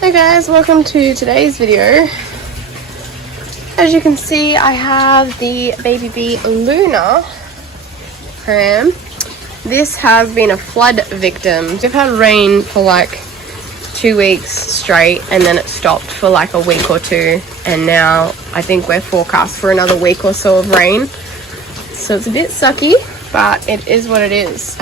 Hey guys, welcome to today's video. As you can see, I have the BabyBee Luna pram. This has been a flood victim. We've had rain for like 2 weeks straight, and then it stopped for like a week or two, and now I think we're forecast for another week or so of rain. So it's a bit sucky, but it is what it is.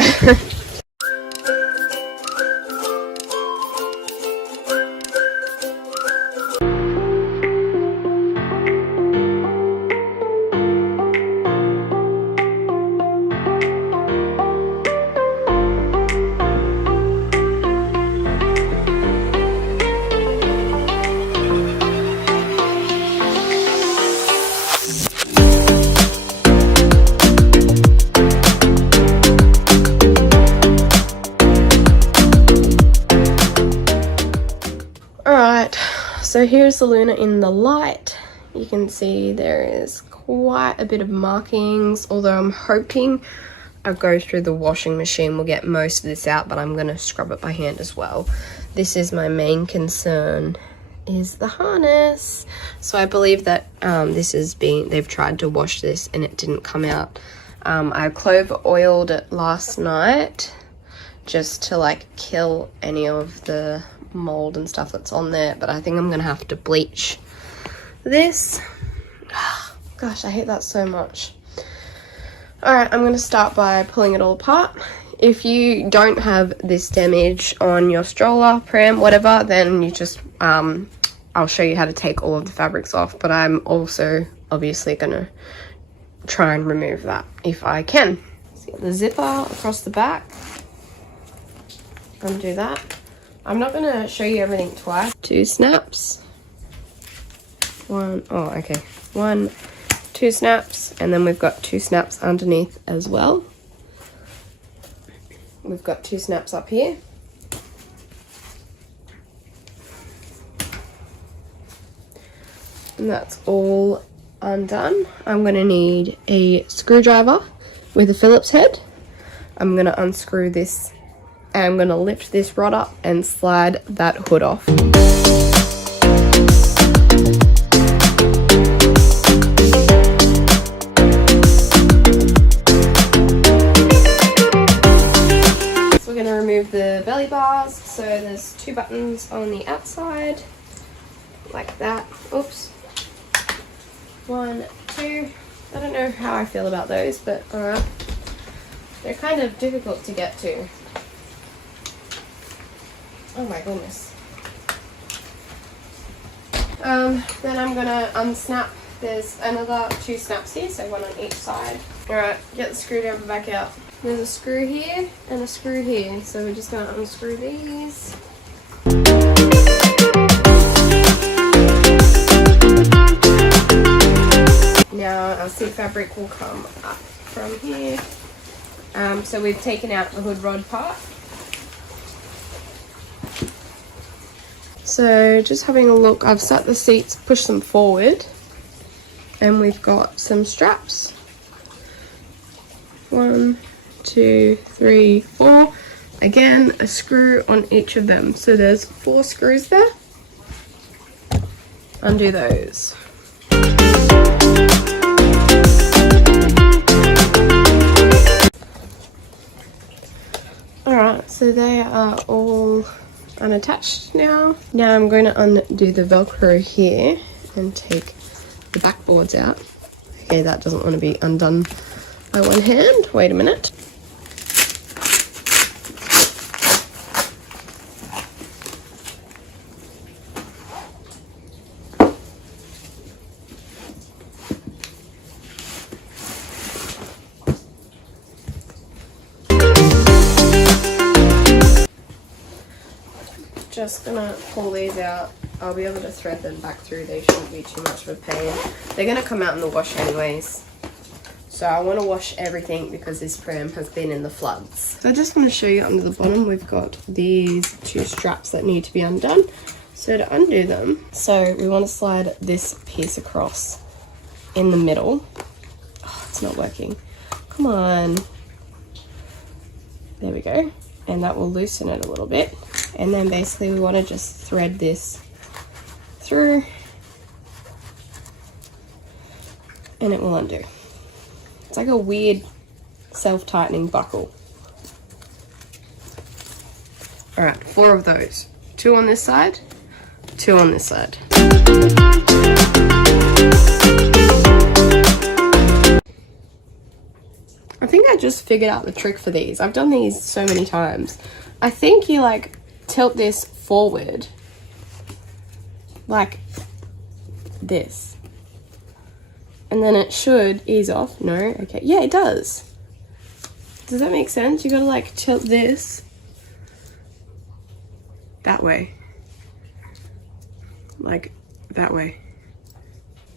Alright, so here's the Luna in the light. You can see there is quite a bit of markings, although I'm hoping I'll go through the washing machine. We'll get most of this out, but I'm going to scrub it by hand as well. This is my main concern, is the harness. So I believe that they've tried to wash this and it didn't come out. I clove oiled it last night just to like kill any of the mold and stuff that's on there, but I think I'm gonna have to bleach this. Gosh, I hate that so much. Alright, I'm gonna start by pulling it all apart. If you don't have this damage on your stroller, pram, whatever, then you just I'll show you how to take all of the fabrics off, but I'm also obviously gonna try and remove that if I can. So get the zipper across the back, undo that. I'm not going to show you everything twice. 2 snaps. 2 snaps. And then we've got 2 snaps underneath as well. We've got 2 snaps up here. And that's all undone. I'm going to need a screwdriver with a Phillips head. I'm going to unscrew this. I'm going to lift this rod up and slide that hood off. So we're going to remove the belly bars. So there's 2 buttons on the outside, like that. Oops. 1, 2. I don't know how I feel about those, but alright. They're kind of difficult to get to. Oh my goodness. Then I'm gonna unsnap. There's another 2 snaps here, so 1 on each side. Alright, get the screwdriver back out. There's a screw here and a screw here, so we're just gonna unscrew these. Now our seat fabric will come up from here. So we've taken out the hood rod part. So just having a look, I've set the seats, pushed them forward, and we've got some straps. 1, 2, 3, 4. Again, a screw on each of them. So there's 4 screws there. Undo those. Alright, so they are all unattached now. Now I'm going to undo the Velcro here and take the backboards out. Okay, that doesn't want to be undone by one hand. Wait a minute. Just gonna pull these out. I'll be able to thread them back through. They shouldn't be too much of a pain. They're gonna come out in the wash anyways. So I want to wash everything because this pram has been in the floods. So I just want to show you under the bottom, we've got these 2 straps that need to be undone. So to undo them, so we want to slide this piece across in the middle. Oh, it's not working. Come on. There we go. And that will loosen it a little bit. And then basically we want to just thread this through and it will undo. It's like a weird self-tightening buckle. Alright, 4 of those. 2 on this side, 2 on this side. I think I just figured out the trick for these. I've done these so many times. I think you like tilt this forward like this. And then it should ease off. No? Okay. Yeah, it does. Does that make sense? You gotta like tilt this that way. Like that way.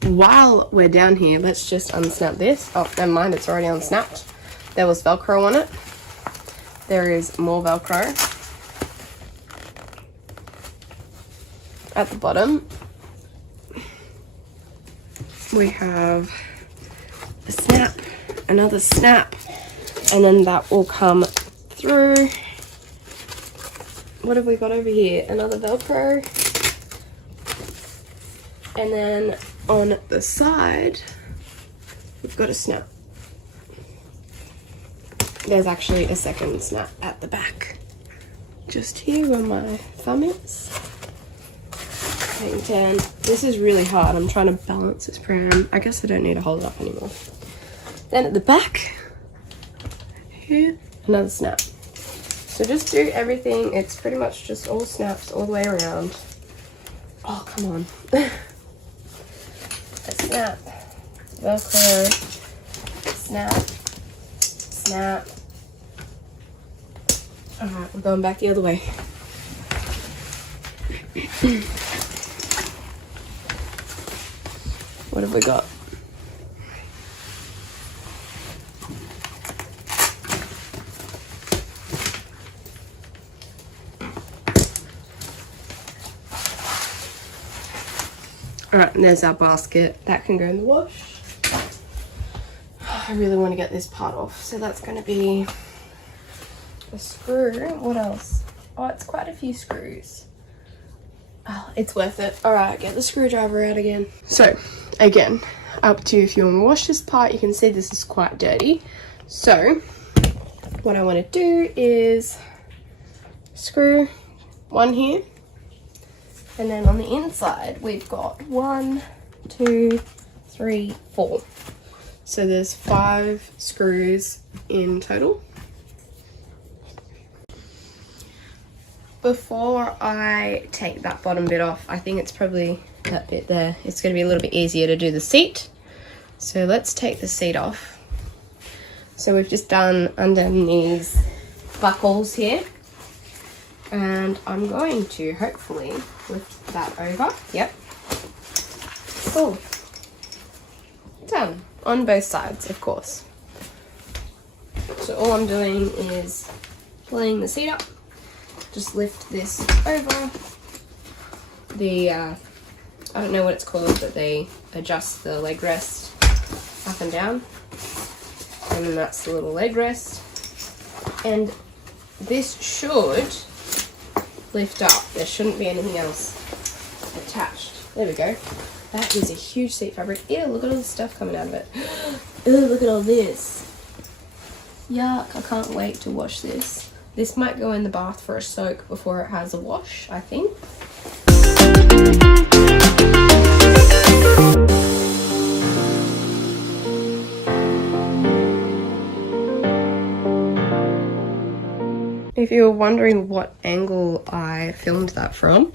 While we're down here, let's just unsnap this. Oh, never mind, it's already unsnapped. There was Velcro on it. There is more Velcro at the bottom. We have a snap, another snap, and then that will come through. What have we got over here? Another Velcro. And then on the side, we've got a snap. There's actually a second snap at the back. Just here where my thumb is. And this is really hard. I'm trying to balance this pram. I guess I don't need to hold it up anymore. Then at the back, here, another snap. So just do everything. It's pretty much just all snaps all the way around. Oh, come on. A snap, Velcro, snap, snap. Alright, we're going back the other way. What have we got? Alright, and there's our basket. That can go in the wash. I really want to get this part off. So that's going to be a screw. What else? Oh, it's quite a few screws. Oh, it's worth it. Alright, get the screwdriver out again. So, again, up to you if you want to wash this part. You can see this is quite dirty. So, what I want to do is screw one here. And then on the inside, we've got 1, 2, 3, 4. So there's 5 screws in total. Before I take that bottom bit off, I think it's probably that bit there. It's going to be a little bit easier to do the seat. So let's take the seat off. So we've just done undone these buckles here. And I'm going to hopefully lift that over. Yep. Cool. Done. On both sides, of course. So all I'm doing is pulling the seat up. Just lift this over. The, I don't know what it's called, but they adjust the leg rest up and down. And then that's the little leg rest. And this should lift up. There shouldn't be anything else attached. There we go. That is a huge seat fabric. Ew, look at all the stuff coming out of it. Ew, look at all this. Yuck, I can't wait to wash this. This might go in the bath for a soak before it has a wash, I think. If you were wondering what angle I filmed that from,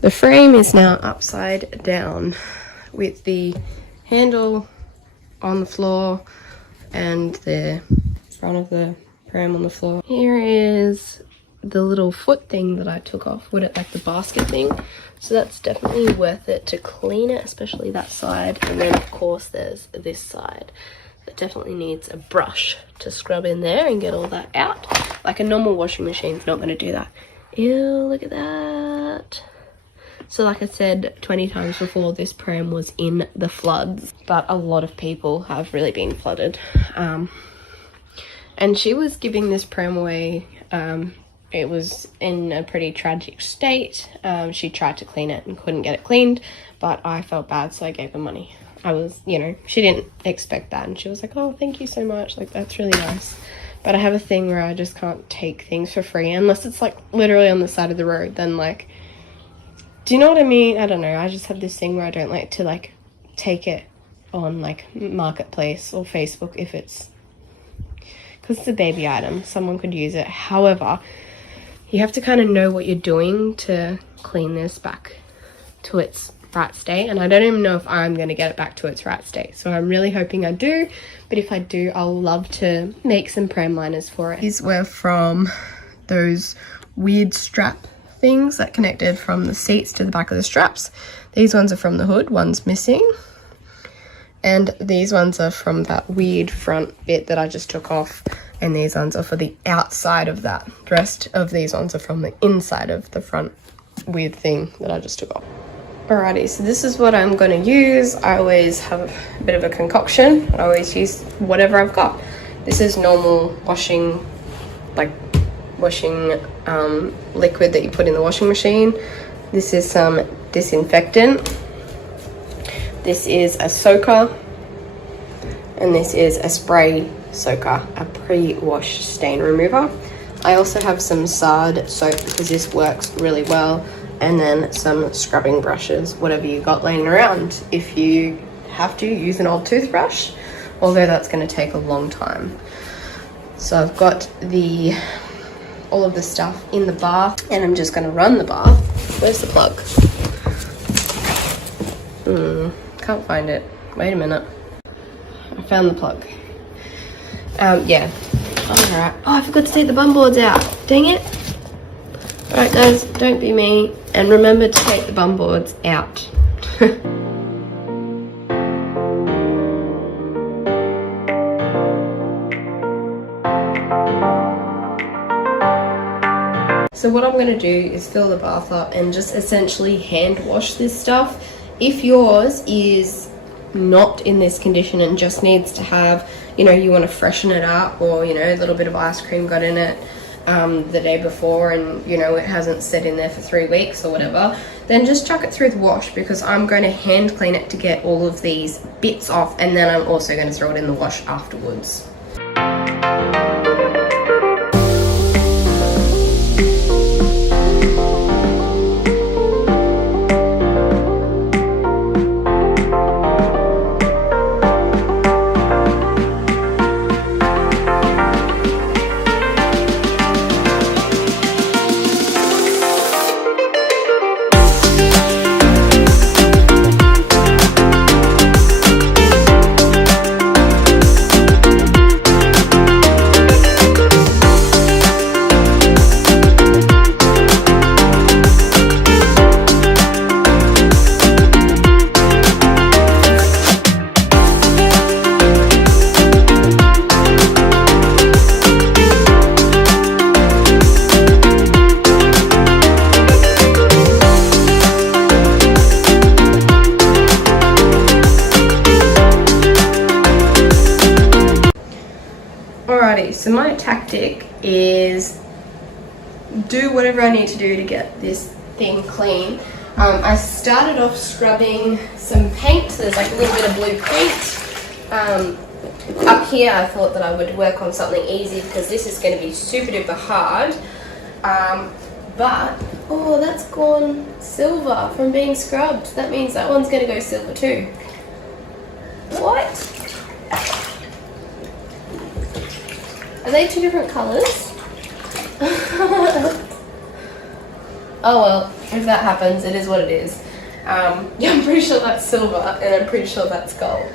the frame is now upside down with the handle on the floor and the front of the pram on the floor. Here is the little foot thing that I took off, with it like the basket thing. So that's definitely worth it to clean it, especially that side. And then of course there's this side. It definitely needs a brush to scrub in there and get all that out. Like a normal washing machine's not going to do that. Ew, look at that. So like I said 20 times before, this pram was in the floods, but a lot of people have really been flooded. And she was giving this pram away it was in a pretty tragic state. She tried to clean it and couldn't get it cleaned, but I felt bad, so I gave her money. I was, you know, she didn't expect that, and she was like, oh, thank you so much, like, that's really nice. But I have a thing where I just can't take things for free unless it's like literally on the side of the road. Then, like, do you know what I mean? I don't know, I just have this thing where I don't like to like take it on like Marketplace or Facebook if it's, because it's a baby item, someone could use it. However, you have to kind of know what you're doing to clean this back to its right state, and I don't even know if I'm going to get it back to its right state, so I'm really hoping I do. But if I do, I'll love to make some pram liners for it. These were from those weird strap things that connected from the seats to the back of the straps. These ones are from the hood, one's missing, and these ones are from that weird front bit that I just took off, and these ones are for the outside of that. The rest of these ones are from the inside of the front weird thing that I just took off. Alrighty, so this is what I'm going to use. I always have a bit of a concoction. I always use whatever I've got. This is normal washing liquid that you put in the washing machine. This is some disinfectant. This is a soaker. And this is a spray soaker, a pre-wash stain remover. I also have some Sard soap because this works really well. And then some scrubbing brushes, whatever you got laying around. If you have to, use an old toothbrush, although that's going to take a long time. So I've got all of the stuff in the bath, and I'm just going to run the bath. Where's the plug? Can't find it. Wait a minute. I found the plug. Yeah. Alright. Oh, I forgot to take the bum boards out. Dang it. Alright guys, don't be me, and remember to take the bum boards out. So what I'm going to do is fill the bath up and just essentially hand wash this stuff. If yours is not in this condition and just needs to have, you know, you want to freshen it up, or, you know, a little bit of ice cream got in it the day before, and you know it hasn't sat in there for 3 weeks or whatever, then just chuck it through the wash, because I'm going to hand clean it to get all of these bits off, and then I'm also going to throw it in the wash afterwards. So my tactic is do whatever I need to do to get this thing clean. I started off scrubbing some paint, so there's like a little bit of blue paint. Up here I thought that I would work on something easy because this is going to be super duper hard. But, oh, that's gone silver from being scrubbed. That means that one's going to go silver too. What? Are they two different colours? Oh well, if that happens, it is what it is. Yeah, I'm pretty sure that's silver, and I'm pretty sure that's gold.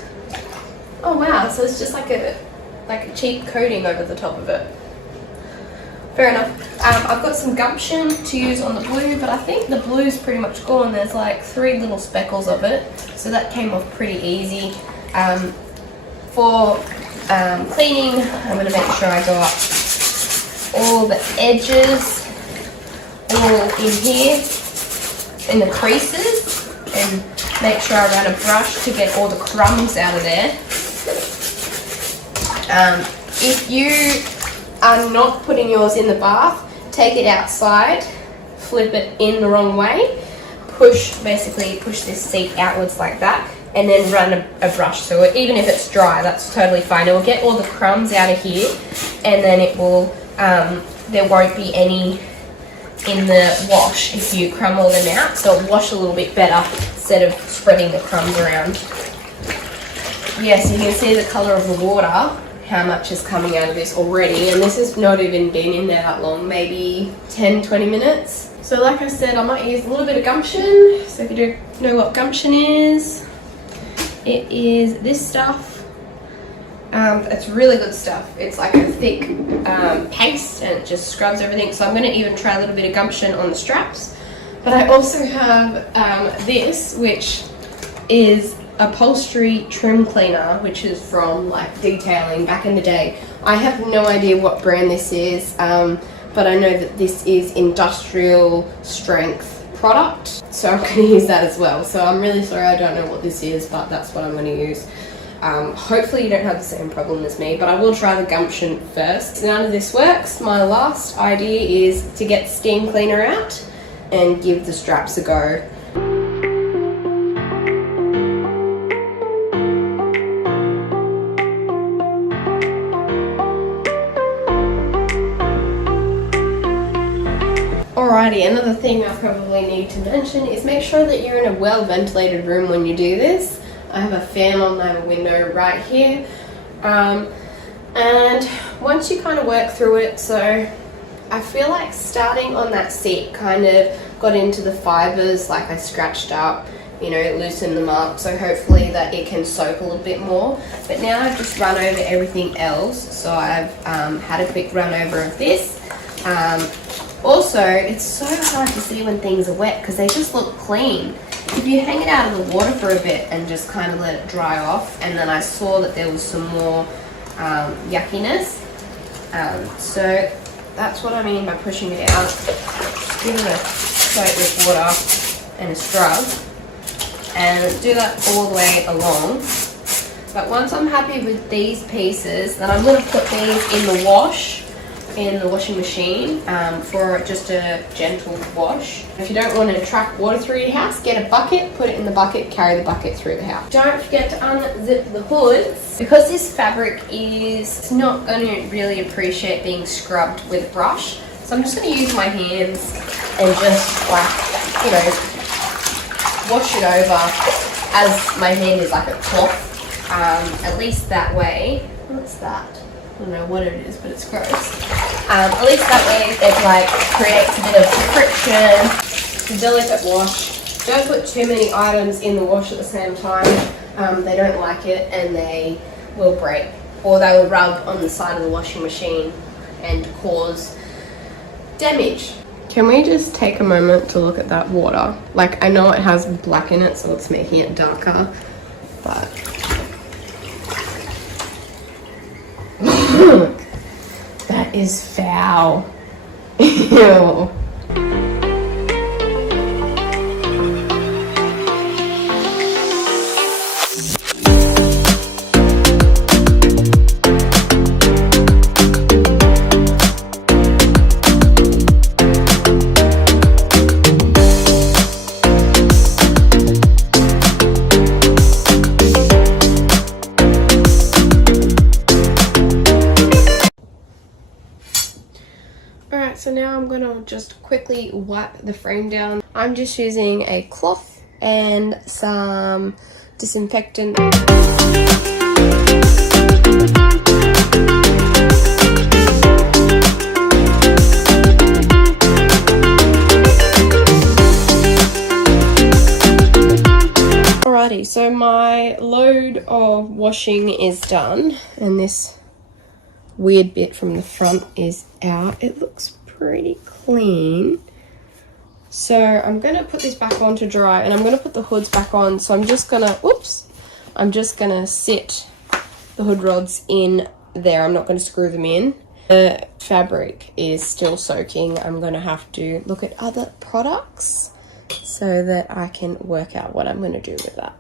Oh wow, so it's just like a cheap coating over the top of it. Fair enough. I've got some gumption to use on the blue, but I think the blue's pretty much gone. There's like 3 little speckles of it, so that came off pretty easy. For cleaning, I'm going to make sure I got all the edges all in here, in the creases, and make sure I run a brush to get all the crumbs out of there. If you are not putting yours in the bath, take it outside, flip it in the wrong way, basically push this seat outwards like that, and then run a brush through it. Even if it's dry, that's totally fine. It will get all the crumbs out of here, and then it will, there won't be any in the wash if you crumble them out, so it'll wash a little bit better instead of spreading the crumbs around. Yes, you can see the colour of the water, how much is coming out of this already, and this has not even been in there that long, maybe 10-20 minutes. So like I said, I might use a little bit of gumption. So if you don't know what gumption is, it is this stuff. It's really good stuff. It's like a thick paste and it just scrubs everything. So I'm going to even try a little bit of gumption on the straps. But I also have this, which is upholstery trim cleaner, which is from like detailing back in the day. I have no idea what brand this is, but I know that this is industrial strength product. So I'm going to use that as well. So I'm really sorry I don't know what this is, but that's what I'm going to use. Hopefully you don't have the same problem as me, but I will try the gumption first. None of this works. My last idea is to get steam cleaner out and give the straps a go. Alrighty, another thing I probably need to mention is make sure that you're in a well ventilated room when you do this. I have a fan on, I have a window right here, and once you kind of work through it, so I feel like starting on that seat kind of got into the fibres, like I scratched up, you know, loosened them up, so hopefully that it can soak a little bit more. But now I've just run over everything else, so I've had a quick run over of this. Also, it's so hard to see when things are wet because they just look clean. If you hang it out of the water for a bit and just kind of let it dry off, and then I saw that there was some more yuckiness. So that's what I mean by pushing it out. Just give it a soak with water and a scrub, and do that all the way along. But once I'm happy with these pieces, then I'm going to put these in the washing machine for just a gentle wash. If you don't want to attract water through your house, get a bucket, put it in the bucket, carry the bucket through the house. Don't forget to unzip the hoods. Because this fabric is not going to really appreciate being scrubbed with a brush, so I'm just going to use my hands and just, like, you know, wash it over as my hand is like a cloth, at least that way. What's that? I don't know what it is, but it's gross. At least that way it like creates a bit of friction. It's a delicate wash. Don't put too many items in the wash at the same time. They don't like it and they will break, or they will rub on the side of the washing machine and cause damage. Can we just take a moment to look at that water? Like, I know it has black in it, so it's making it darker, but that is foul. Ew. So now I'm gonna just quickly wipe the frame down. I'm just using a cloth and some disinfectant. Alrighty, so my load of washing is done, and this weird bit from the front is out. It looks pretty clean. So I'm gonna put this back on to dry, and I'm gonna put the hoods back on. So I'm just gonna, I'm just gonna sit the hood rods in there. I'm not gonna screw them in. The fabric is still soaking. I'm gonna have to look at other products so that I can work out what I'm gonna do with that.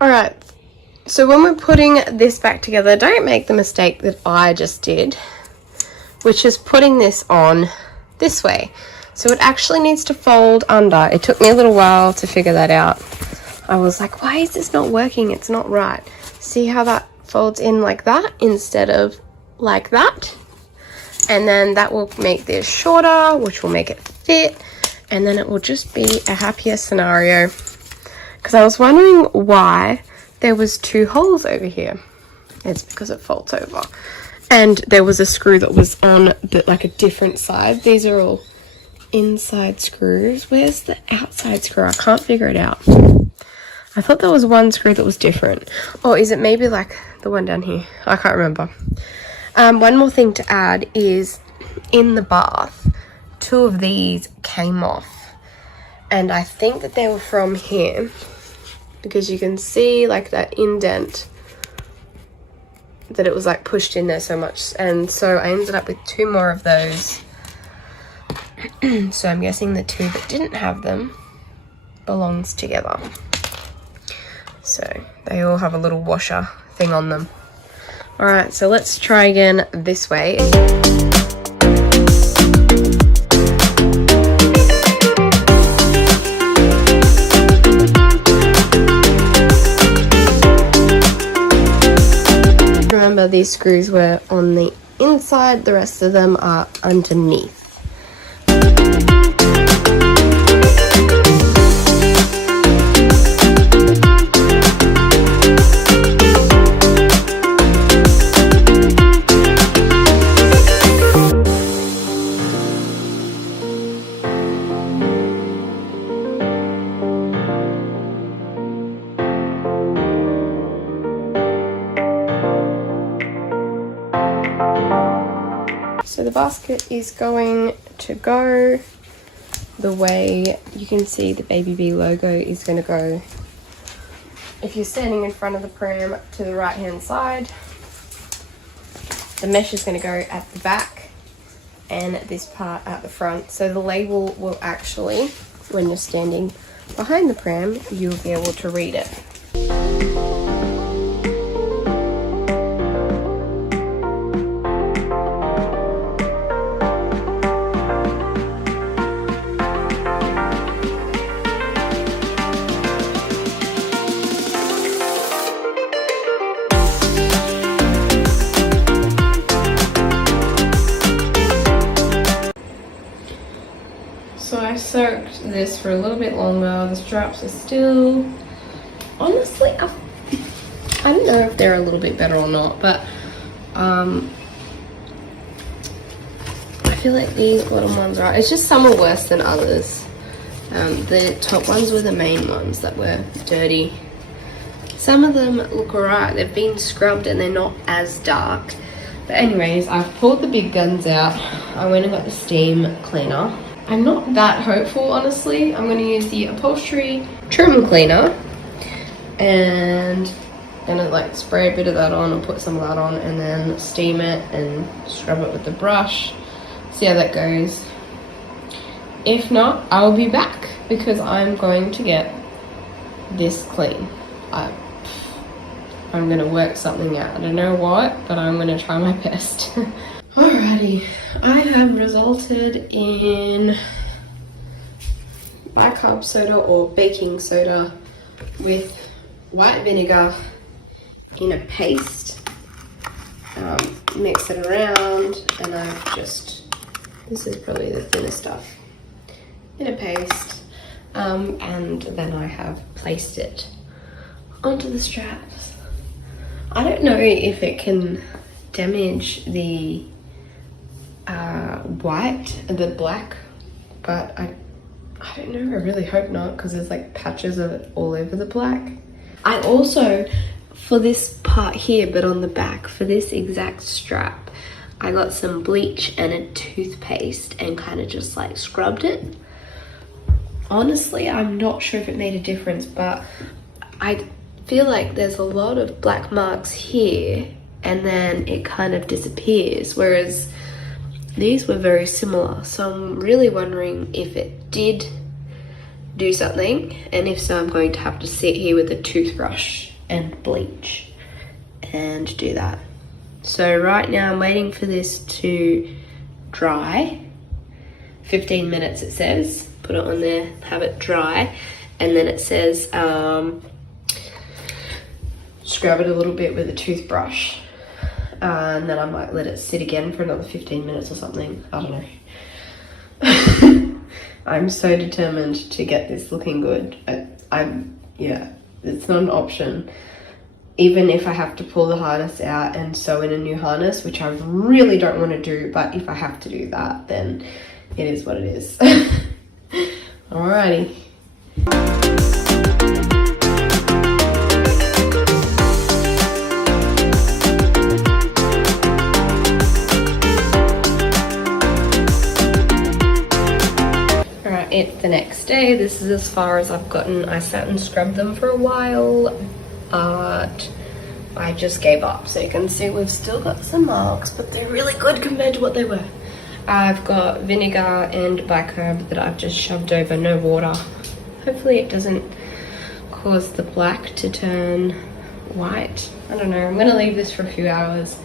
Alright, So when we're putting this back together, don't make the mistake that I just did, which is putting this on this way. So it actually needs to fold under. It took me a little while to figure that out. I was like, why is this not working? It's not right. See how that folds in like that instead of like that? And then that will make this shorter, which will make it fit. And then it will just be a happier scenario. Because I was wondering why there was 2 holes over here. It's because it folds over. And there was a screw that was on like a different side. These are all inside screws. Where's the outside screw? I can't figure it out. I thought there was one screw that was different. Or is it maybe like the one down here? I can't remember. One more thing to add is in the bath, 2 of these came off. And I think that they were from here, because you can see like that indent that it was like pushed in there so much. And so I ended up with 2 more of those. So I'm guessing the 2 that didn't have them belongs together. So they all have a little washer thing on them. All right, so let's try again this way. Remember, these screws were on the inside, the rest of them are underneath. So the basket is going to go the way you can see the BabyBee logo is going to go. If you're standing in front of the pram, to the right hand side, the mesh is going to go at the back and this part at the front. So the label will actually, when you're standing behind the pram, you'll be able to read it. So I soaked this for a little bit longer. The straps are still, honestly, I don't know if they're a little bit better or not, but I feel like these bottom ones are, it's just some are worse than others. The top ones were the main ones that were dirty. Some of them look alright, they've been scrubbed and they're not as dark. But anyways, I've pulled the big guns out. I went and got the steam cleaner. I'm not that hopeful, honestly. I'm going to use the upholstery trim cleaner and gonna like spray a bit of that on or put some of that on and then steam it and scrub it with the brush. See how that goes. If not, I'll be back because I'm going to get this clean. I'm gonna work something out. I don't know what, but I'm gonna try my best. Alrighty, I have resulted in bicarb soda or baking soda with white vinegar in a paste. Mix it around and I've just, this is probably the thinner stuff, in a paste. And then I have placed it onto the straps. I don't know if it can damage the the black, but I don't know, I really hope not because there's like patches of it all over the black. I also, for this part here, but on the back, for this exact strap, I got some bleach and a toothpaste and kind of just like scrubbed it. Honestly, I'm not sure if it made a difference, but I feel like there's a lot of black marks here and then it kind of disappears, whereas these were very similar. So I'm really wondering if it did do something, and if so, I'm going to have to sit here with a toothbrush and bleach and do that. So right now I'm waiting for this to dry. 15 minutes it says. Put it on there, have it dry, and then it says scrub it a little bit with a toothbrush, and then I might let it sit again for another 15 minutes or something. I don't know. I'm so determined to get this looking good. Yeah, it's not an option. Even if I have to pull the harness out and sew in a new harness, which I really don't want to do, but if I have to do that, then it is what it is. Alrighty. Alright, it's the next day. This is as far as I've gotten. I sat and scrubbed them for a while, but I just gave up. So you can see we've still got some marks, but they're really good compared to what they were. I've got vinegar and bicarb that I've just shoved over, no water. Hopefully it doesn't cause the black to turn white. I don't know, I'm gonna leave this for a few hours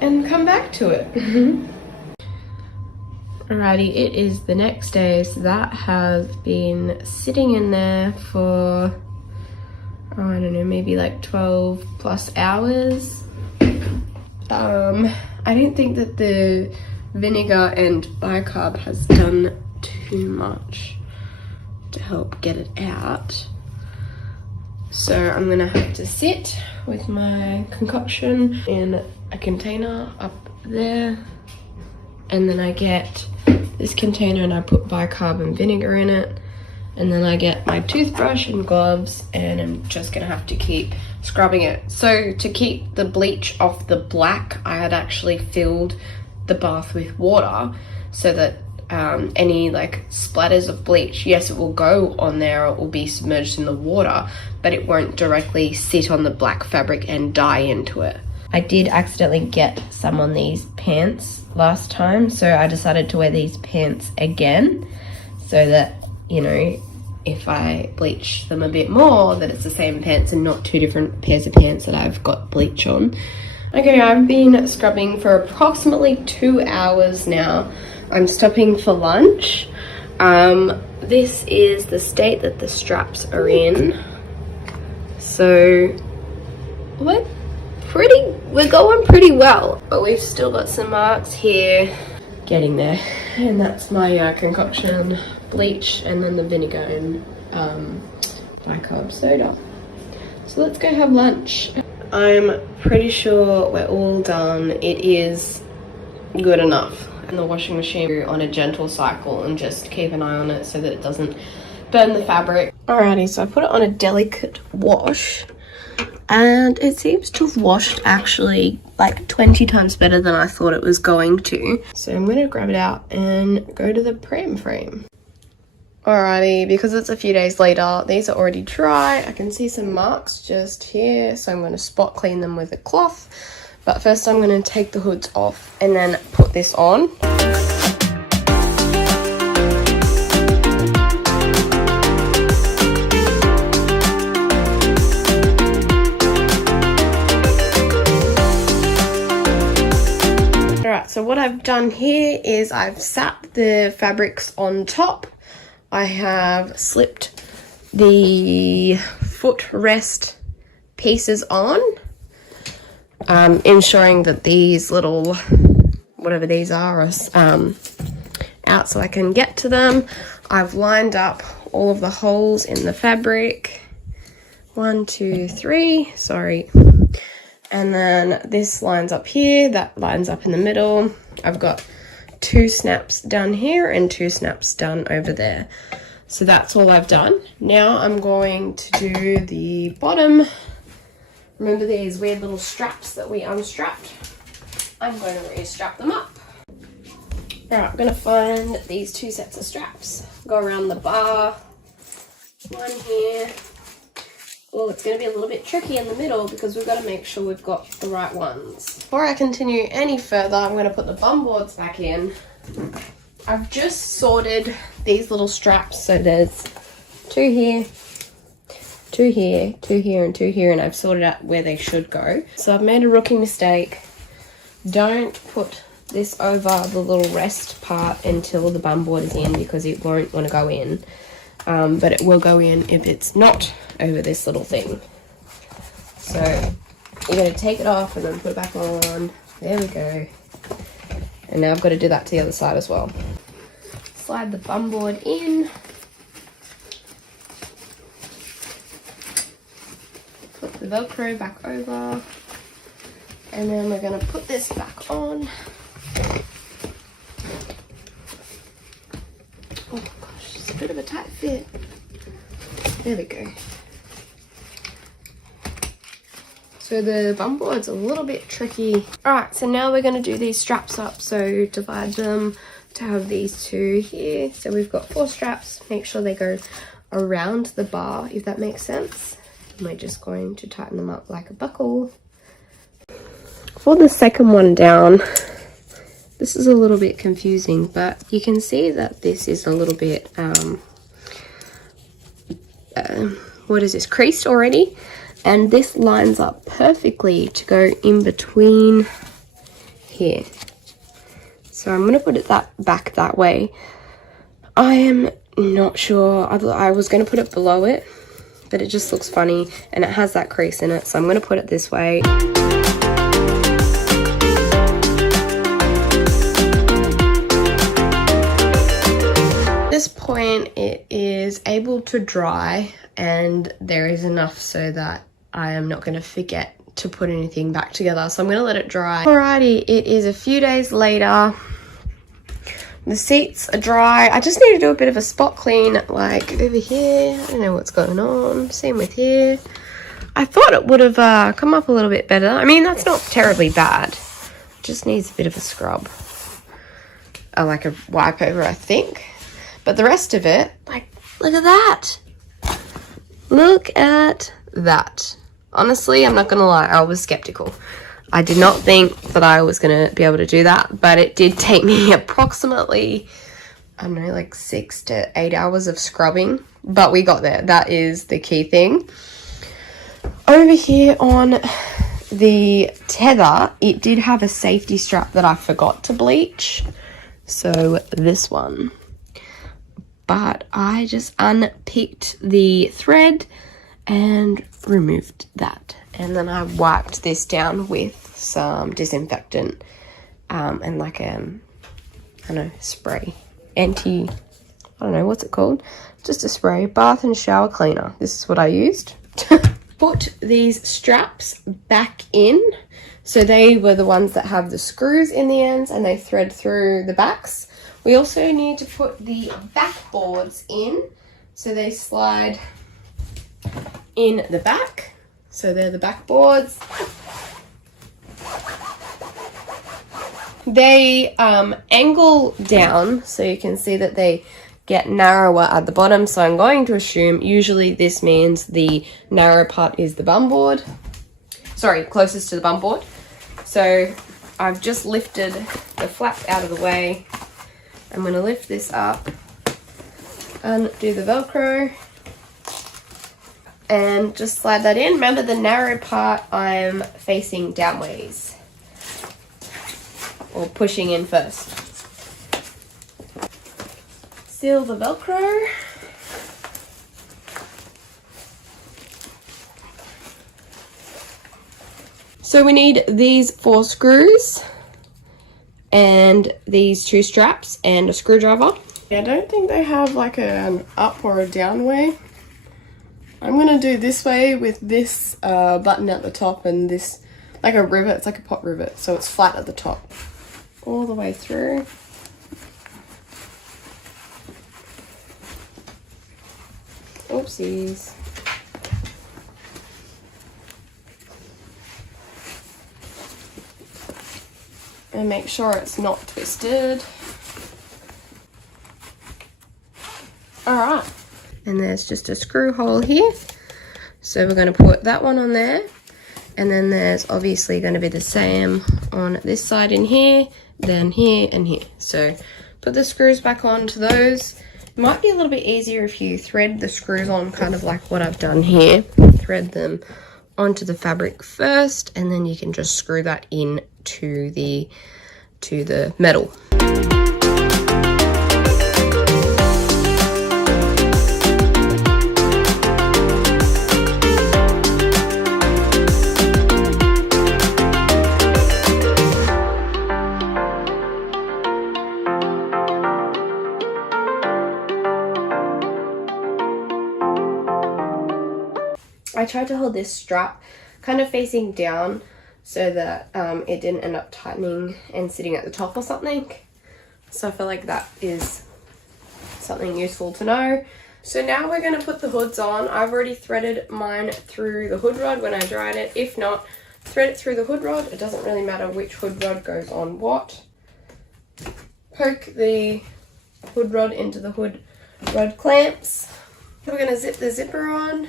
and come back to it. Alrighty, it is the next day, so that has been sitting in there for, I don't know, maybe like 12 plus hours. I don't think that the vinegar and bicarb has done too much to help get it out. So I'm gonna have to sit with my concoction in a container up there, and then I get this container and I put bicarb and vinegar in it, and then I get my toothbrush and gloves, and I'm just gonna have to keep scrubbing it. So to keep the bleach off the black, I had actually filled the bath with water so that any like splatters of bleach, yes, it will go on there, or it will be submerged in the water, but it won't directly sit on the black fabric and dye into it. I did accidentally get some on these pants last time, so I decided to wear these pants again so that, you know, if I bleach them a bit more, that it's the same pants and not two different pairs of pants that I've got bleach on. Okay, I've been scrubbing for approximately 2 hours now. I'm stopping for lunch. This is the state that the straps are in. So we're going pretty well, but we've still got some marks here. Getting there. And that's my concoction, bleach, and then the vinegar and bicarb soda. So let's go have lunch. I'm pretty sure we're all done. It is good enough. And the washing machine on a gentle cycle and just keep an eye on it so that it doesn't burn the fabric. Alrighty, so I put it on a delicate wash, and it seems to have washed actually like 20 times better than I thought it was going to. So I'm gonna grab it out and go to the pram frame. Alrighty, because it's a few days later, these are already dry. I can see some marks just here, so I'm going to spot clean them with a cloth. But first I'm going to take the hoods off and then put this on. Alright, so what I've done here is I've sat the fabrics on top. I have slipped the footrest pieces on, ensuring that these little, whatever these are out so I can get to them. I've lined up all of the holes in the fabric. 1, 2, 3, sorry. And then this lines up here, that lines up in the middle. I've got 2 snaps down here and 2 snaps down over there. So that's all I've done. Now I'm going to do the bottom. Remember these weird little straps that we unstrapped? I'm going to restrap them up. Alright, I'm going to find these 2 sets of straps. Go around the bar. One here. Oh, it's going to be a little bit tricky in the middle because we've got to make sure we've got the right ones. Before I continue any further, I'm going to put the bum boards back in. I've just sorted these little straps, so there's 2 here two here, and two here, and I've sorted out where they should go. So I've made a rookie mistake. Don't put this over the little rest part until the bum board is in, because it won't want to go in. But it will go in if it's not over this little thing. So you're going to take it off and then put it back on. There we go. And now I've got to do that to the other side as well. Slide the bum board in. Put the Velcro back over. And then we're going to put this back on. Oh gosh, it's a bit of a tight fit. There we go. So the bum board's a little bit tricky. Alright, so now we're going to do these straps up. So divide them to have these two here. So we've got 4 straps. Make sure they go around the bar, if that makes sense. And we're just going to tighten them up like a buckle. For the second one down, this is a little bit confusing, but you can see that this is a little bit, what is this, creased already? And this lines up perfectly to go in between here. So I'm going to put it back that way. I am not sure. I was going to put it below it, but it just looks funny and it has that crease in it. So I'm going to put it this way. At this point, it is able to dry, and there is enough so that I am not going to forget to put anything back together. So I'm going to let it dry. Alrighty, it is a few days later. The seats are dry. I just need to do a bit of a spot clean, like over here. I don't know what's going on. Same with here. I thought it would have come up a little bit better. I mean, that's not terribly bad. It just needs a bit of a scrub. Like a wipe over, I think. But the rest of it, like, look at that. Look at that. Honestly, I'm not going to lie, I was skeptical. I did not think that I was going to be able to do that, but it did take me approximately, I don't know, like 6 to 8 hours of scrubbing, but we got there. That is the key thing. Over here on the tether, it did have a safety strap that I forgot to bleach. So this one. But I just unpicked the thread and removed that, and then I wiped this down with some disinfectant and like I don't know, spray, I don't know what's it called, just a spray, bath and shower cleaner. This is what I used. Put these straps back in. So they were the ones that have the screws in the ends and they thread through the backs. We also need to put the backboards in, so they slide in the back. So they're the backboards. They angle down, so you can see that they get narrower at the bottom. So I'm going to assume usually this means the narrow part is the bum board. Sorry, closest to the bum board. So I've just lifted the flap out of the way. I'm going to lift this up, undo the Velcro, and just slide that in. Remember, the narrow part I'm facing downways, or pushing in first. Seal the Velcro. So we need these 4 screws and these 2 straps and a screwdriver. I don't think they have like an up or a down way. I'm gonna do this way with this button at the top and this, like a rivet, it's like a pot rivet, so it's flat at the top. All the way through. Oopsies. And make sure it's not twisted. Alright. And there's just a screw hole here. So we're going to put that one on there. And then there's obviously going to be the same on this side in here, then here and here. So put the screws back onto those It might be a little bit easier if you thread the screws on, kind of like what I've done here. Thread them onto the fabric first, and then you can just screw that in to the metal. I tried to hold this strap kind of facing down so that it didn't end up tightening and sitting at the top or something. So I feel like that is something useful to know. So now we're going to put the hoods on. I've already threaded mine through the hood rod when I dried it. If not, thread it through the hood rod. It doesn't really matter which hood rod goes on what. Poke the hood rod into the hood rod clamps. We're going to zip the zipper on.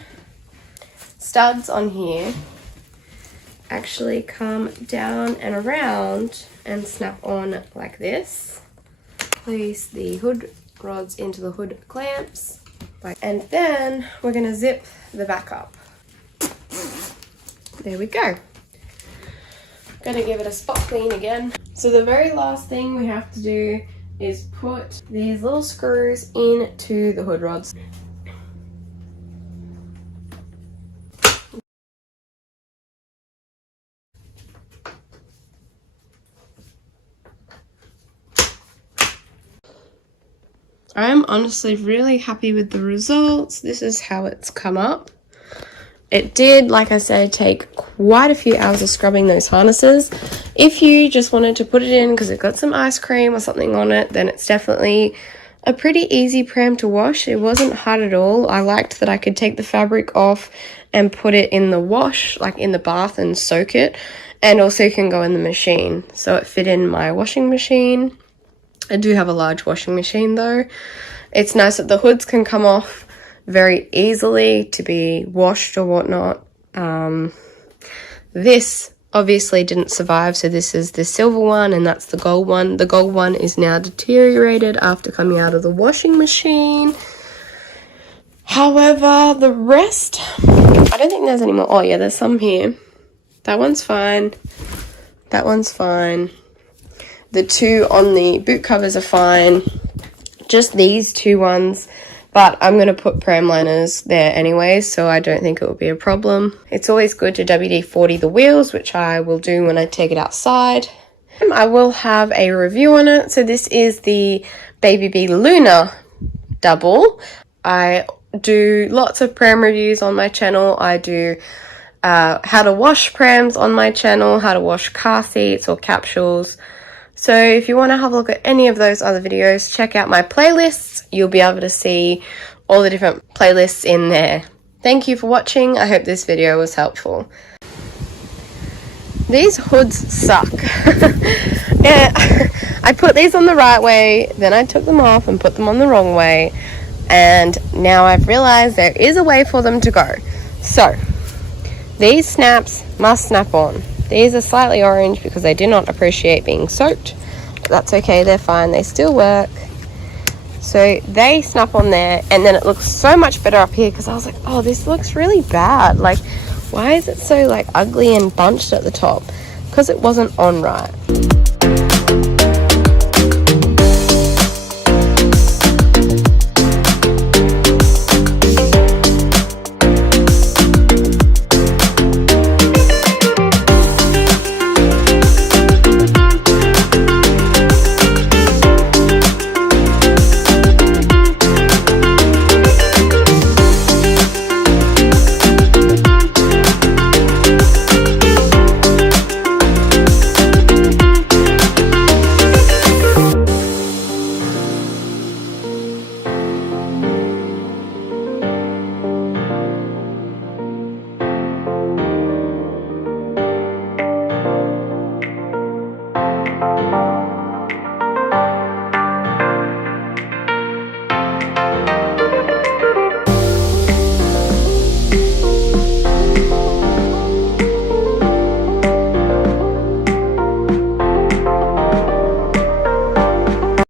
Studs on here actually come down and around and snap on like this. Place the hood rods into the hood clamps, and then we're going to zip the back up. There we go. Gonna give it a spot clean again. So the very last thing we have to do is put these little screws into the hood rods. I'm honestly really happy with the results. This is how it's come up. It did, like I said, take quite a few hours of scrubbing those harnesses. If you just wanted to put it in because it got some ice cream or something on it, then it's definitely a pretty easy pram to wash. It wasn't hard at all. I liked that I could take the fabric off and put it in the wash, like in the bath, and soak it. And also can go in the machine. So it fit in my washing machine. I do have a large washing machine though. It's nice that the hoods can come off very easily to be washed or whatnot. This obviously didn't survive, so this is the silver one and that's the gold one. The gold one is now deteriorated after coming out of the washing machine. However, the rest, I don't think there's any more. Oh yeah, there's some here. That one's fine. That one's fine. The two on the boot covers are fine. Just these two ones. But I'm going to put pram liners there anyway, so I don't think it will be a problem. It's always good to WD-40 the wheels, which I will do when I take it outside. I will have a review on it. So this is the BabyBee Luna double. I do lots of pram reviews on my channel. I do how to wash prams on my channel, how to wash car seats or capsules. So if you want to have a look at any of those other videos, check out my playlists. You'll be able to see all the different playlists in there. Thank you for watching. I hope this video was helpful. These hoods suck. Yeah, I put these on the right way, then I took them off and put them on the wrong way. And now I've realized there is a way for them to go. So these snaps must snap on. These are slightly orange because they do not appreciate being soaked. But that's okay, they're fine, they still work. So they snap on there, and then it looks so much better up here because I was like, oh, this looks really bad. Like, why is it so like ugly and bunched at the top? Because it wasn't on right.